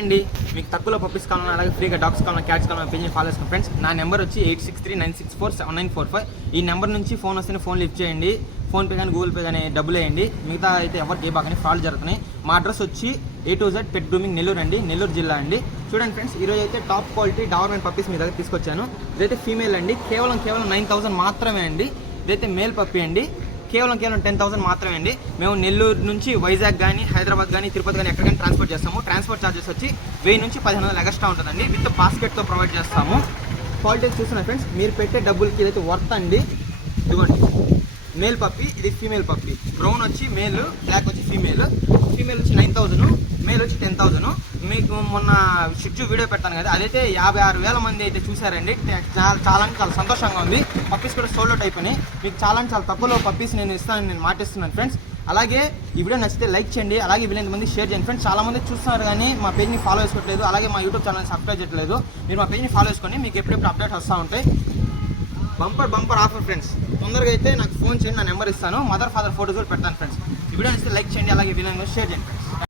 అండి మీకు తక్కువలో పప్పీస్ కావాలన్నా అలాగే ఫ్రీగా డాగ్స్ కావాలన్నా క్యాట్స్ కావాలన్నా పేజ్ని ఫాలో చేసుకోండి ఫ్రెండ్స్. నా నెంబర్ వచ్చి 8639647945. ఈ నెంబర్ నుంచి ఫోన్ వస్తే ఫోన్ లిఫ్ట్ చేయండి. ఫోన్పే కానీ గూగుల్ పే కానీ డబ్బులు వేయండి. మిగతా అయితే ఎవరికి ఏ బాగానే ఫ్రాడ్ జరుగుతున్నాయి. మా అడ్రస్ వచ్చి A to Z pet grooming Nellore అండి, నెల్లూరు జిల్లా అండి. చూడండి ఫ్రెండ్స్, ఈరోజు అయితే టాప్ క్వాలిటీ డాబర్మెన్ పప్పీస్ మీ దగ్గర తీసుకొచ్చాను. ఇదైతే ఫీమేల్ అండి, కేవలం 9000 మాత్రమే అండి. ఇదైతే మేల్ పప్పీ అండి, కేవలం 10,000 మాత్రమే అండి. మేము నెల్లూరు నుంచి వైజాగ్ కానీ హైదరాబాద్ కానీ తిరుపతి కానీ ఎక్కడికైనా ట్రాన్స్పోర్ట్ చేస్తాము. ట్రాన్స్పోర్ట్ ఛార్జెస్ వచ్చి 1000 నుంచి 1500 ఎక్స్ట్రా ఉంటుందండి. విత్ బాస్కెట్తో ప్రొవైడ్ చేస్తాము. క్వాలిటీ చూస్తున్నా ఫ్రెండ్స్, మీరు పెట్టే డబ్బులకి ఇదైతే వర్త్ అండి. ఇదిగోండి మేల్ పప్పీ, ఇది ఫీమేల్ పప్పీ. బ్రౌన్ వచ్చి మేల్, బ్లాక్ వచ్చి ఫీమేల్. ఫీమేల్ వచ్చి 9000, మేల్ వచ్చి 10,000. మీకు మొన్న షిడ్జు వీడియో పెట్టాను కదా, అదైతే 56,000 మంది అయితే చూసారండి. చాలా సంతోషంగా ఉంది. పప్పీస్ కూడా సోల్డ్ అవుట్ అయిపోయినాయి. మీకు చాలా తక్కువలో పప్పీస్ నేను మాటిస్తున్నాను ఫ్రెండ్స్. అలాగే ఈ వీడియో నచ్చితే లైక్ చేయండి, అలాగే వీళ్ళంత మంది షేర్ చేయండి ఫ్రెండ్స్. చాలా మంది చూస్తున్నారు కానీ మా పేజ్ని ఫాలో చేసుకోవట్లేదు, అలాగే మా యూట్యూబ్ ఛానల్ని సబ్స్క్రైబ్ చేయట్లేదు. మీరు మా పేజ్ని ఫాలో చేసుకోండి, మీకు ఎప్పుడెప్పుడు అప్డేట్ వస్తూ ఉంటాయి. Bumper offer friends. తొందరగా అయితే నాకు ఫోన్ చేయండి, నా నెంబర్ ఇస్తాను. మదర్ ఫాదర్ ఫోటోస్ కూడా పెడతాను ఫ్రెండ్స్. ఈ వీడియో నచ్చితే లైక్ చేయండి, అలాగే వీళ్ళని షేర్ చేయండి.